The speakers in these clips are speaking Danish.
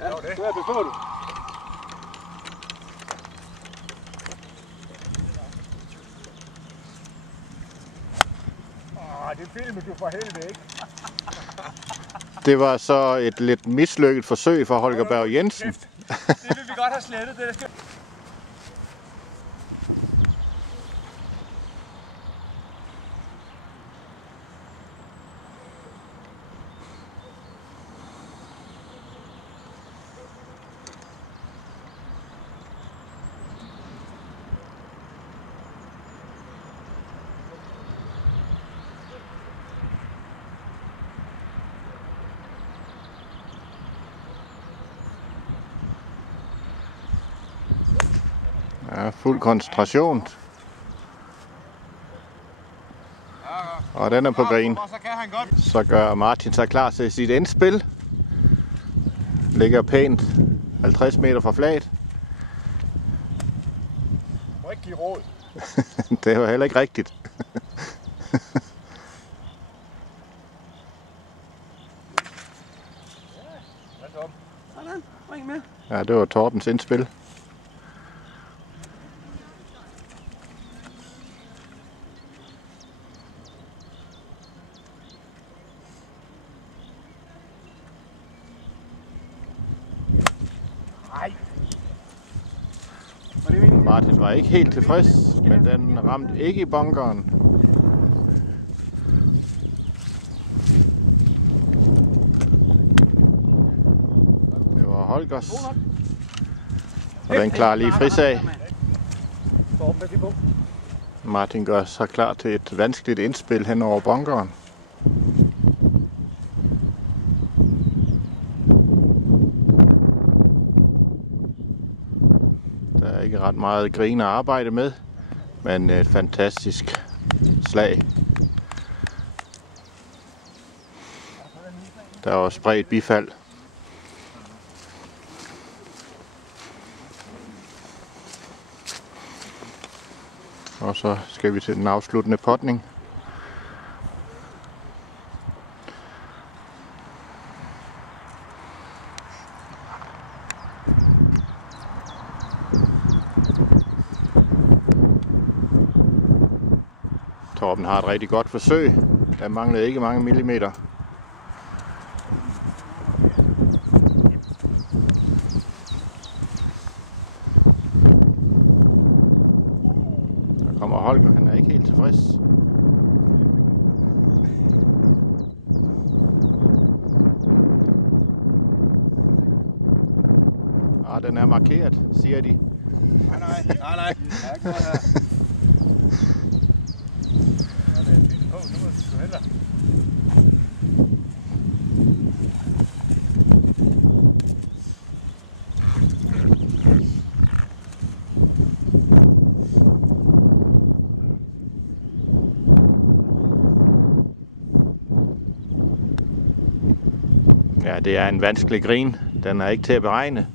Ja, det er bestået. Det filmer du for helvede ikke. Det var så et lidt mislykket forsøg for Holger Berg Jensen. Det vil vi godt have slettet. Det skal... Ja, fuld koncentration. Og den er på green. Så gør Martin sig klar til sit endspil. Ligger pænt 50 meter fra flaget. Må ikke give råd. Det var heller ikke rigtigt. Sådan, ring med. Ja, det var Torbens indspil. Martin var ikke helt tilfreds, men den ramte ikke i bunkeren. Det var Holgers. Og den klarer lige frisag. Martin gør sig klar til et vanskeligt indspil hen over bunkeren. Der er ikke ret meget green at arbejde med, men et fantastisk slag. Der var spredt bifald. Og så skal vi til den afsluttende potning. Torben har et rigtig godt forsøg. Der manglede ikke mange millimeter. Der kommer Holger, han er ikke helt tilfreds. Den er markeret, siger de. Nej. Ja, det er en vanskelig green. Den er ikke til at beregne.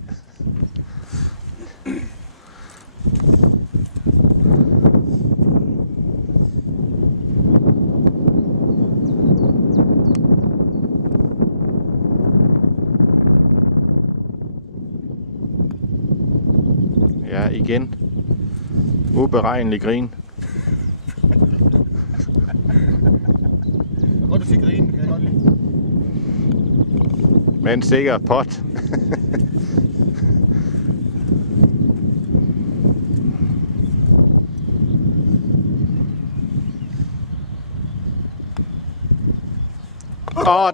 Ja, igen. Uberegnelig green. Godt du fik grinen, kan jeg godt lide. Med en sikker pot.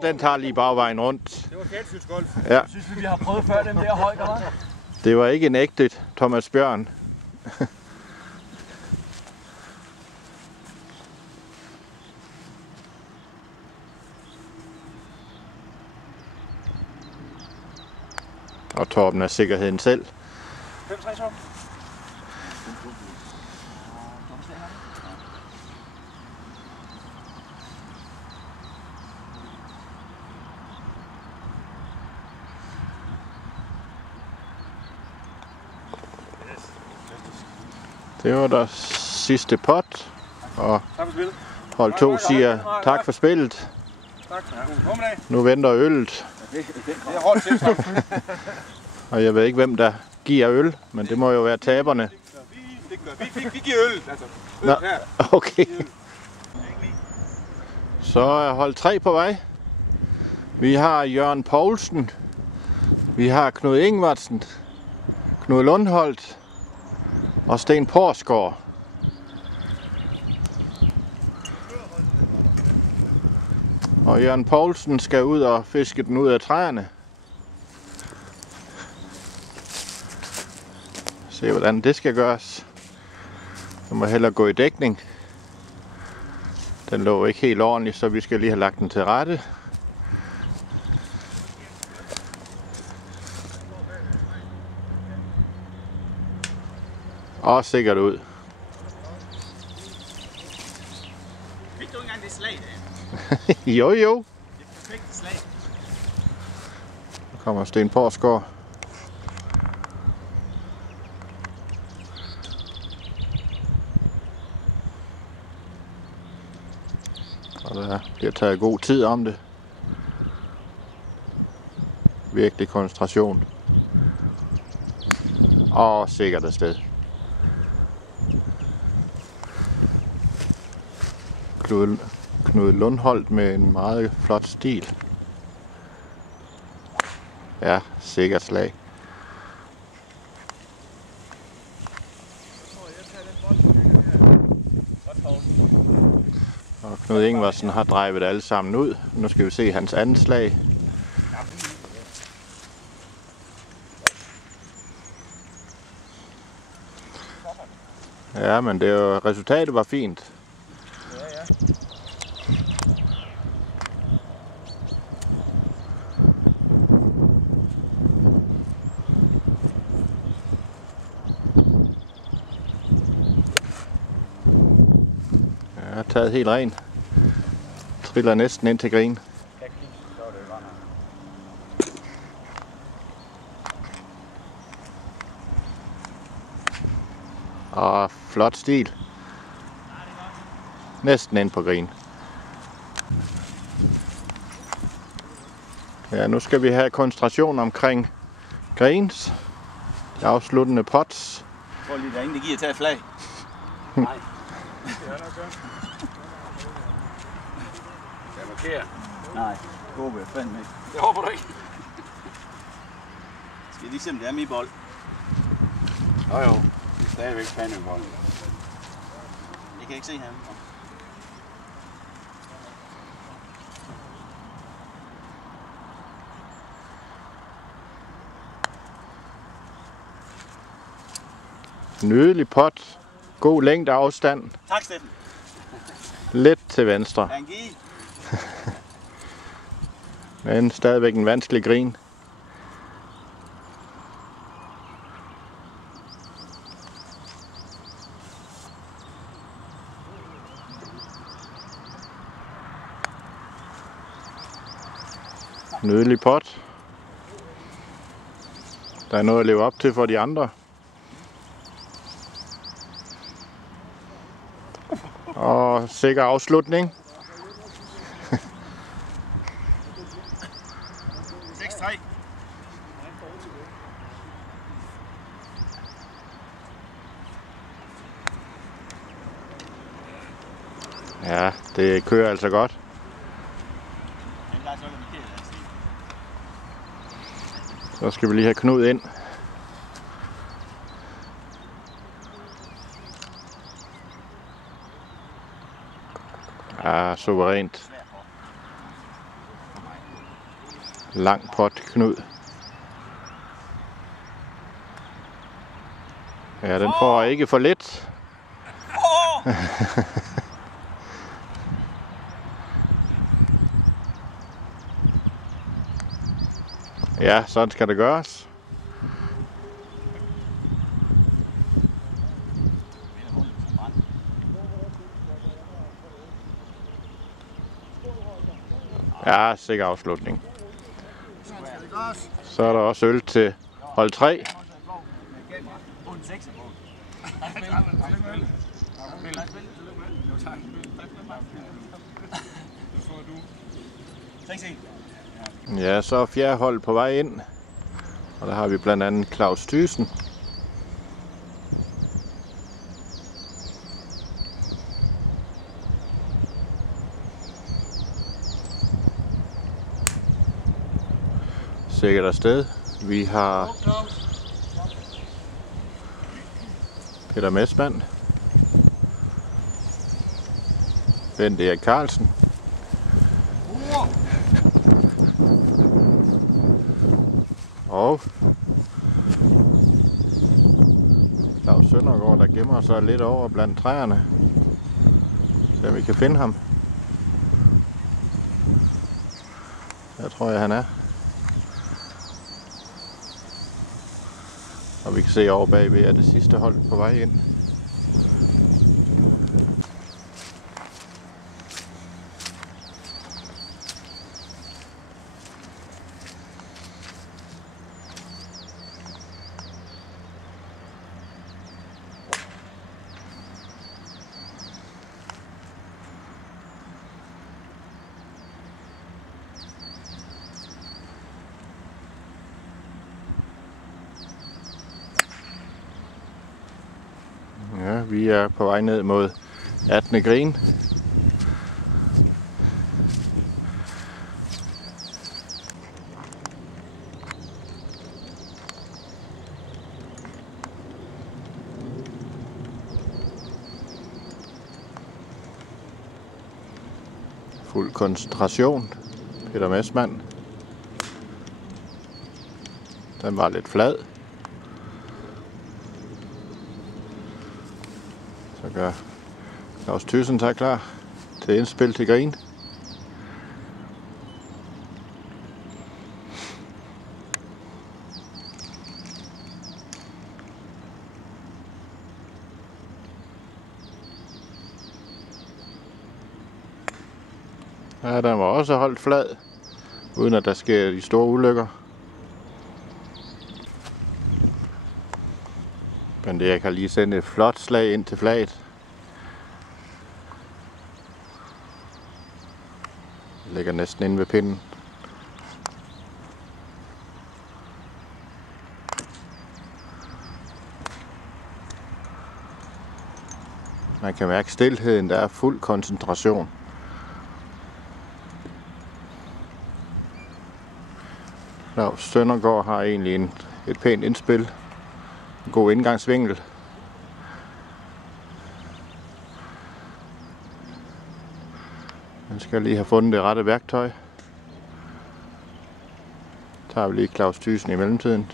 Den tager lige bagvejen rundt. Det var kældfyldsgolf. Ja. Synes vi har prøvet før dem der Holger, hva'? Det var ikke en ægte Thomas Bjørn. Og Torben er sikkerheden selv. 65 år. Det var der sidste pot, og hold 2 siger tak for spillet. Tak. Ja, nu venter øllet. Det er hårdt tilsagt. Og jeg ved ikke, hvem der giver øl, men det må jo være taberne. Vi giver øl. Altså, øl Nå, her. okay. Så er hold 3 på vej. Vi har Jørgen Poulsen. Vi har Knud Ingvartsen. Knud Lundholt. Og Sten Porsgaard. Og Jørgen Poulsen skal ud og fiske den ud af træerne. Se hvordan det skal gøres. Den må hellere gå i dækning. Den lå ikke helt ordentligt, så vi skal lige have lagt den til rette. Og sikkert ud. Fik du ikke engang det slag der? Jo. Det perfekte slag. Nu kommer Sten Porsgaard. Og der bliver taget god tid om det. Virkelig koncentration. Og sikkert afsted. Knud Lundholt med en meget flot stil. Ja, sikkert slag. Og Knud Ingvartsen har drevet alle sammen ud. Nu skal vi se hans andet slag. Ja, men det er jo, resultatet var fint. Jeg har taget helt ren. Triller næsten ind til grin. Og flot stil. Næsten ind på grin. Ja, nu skal vi have koncentration omkring greens. De afsluttende pots. Jeg tror lige, der er ingen, der giver at tage flag. Nej. Jeg markerer. Nej, det håber jeg fandme ikke. Det håber du ikke. Skal jeg lige se, om det er min bold? Jo, det er stadigvæk fandmebolden. Det kan jeg ikke se her. Nydelig pot. God længde afstand. Tak, Steffen. Lidt til venstre. Han giver. Men stadigvæk en vanskelig grin. Nydelig pot. Der er noget at leve op til for de andre. Og sikker afslutning. 6-3. Ja, det kører altså godt. Så skal vi lige have Knud ind. Ja, suverænt. Lang pot, Knud. Ja, den får ikke for lidt. Ja, sådan skal det gøres. Ja, sikker afslutning. Så er der også øl til hold 3. Ja, så er fjerde hold på vej ind. Og der har vi blandt andet Claus Thyssen. Sikkert afsted. Vi har Peter Messmann, Bent Erik Carlsen, og Claus Søndergaard, der gemmer sig lidt over blandt træerne, så vi kan finde ham. Der tror jeg han er. Og vi kan se over bagved, at det sidste hold på vej ind. Ja, vi er på vej ned mod 18. green. Fuld koncentration. Peter Messmann. Den var lidt flad. Så gør Claus Thyssen sig klar til indspil til green. Ja, den var også holdt flad, uden at der sker de store ulykker. Men jeg kan lige sende et flot slag ind til flaget. Det ligger næsten inde ved pinden. Man kan mærke stilheden, der er fuld koncentration. Claus Søndergaard har egentlig et pænt indspil. En god indgangsvinkel. Man skal lige have fundet det rette værktøj. Så tager vi lige Claus Thyssen i mellemtiden.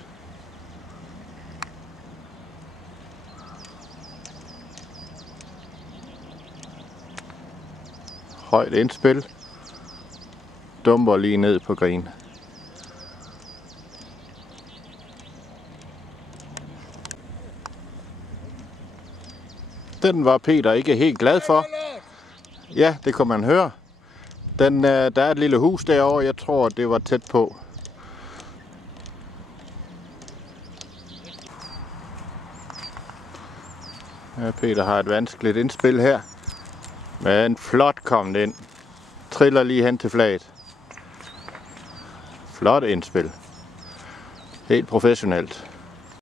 Højt indspil. Dumper lige ned på green. Den var Peter ikke helt glad for. Ja, det kunne man høre. Der er et lille hus derovre. Jeg tror, det var tæt på. Ja, Peter har et vanskeligt indspil her. Men flot kom den ind. Triller lige hen til flaget. Flot indspil. Helt professionelt.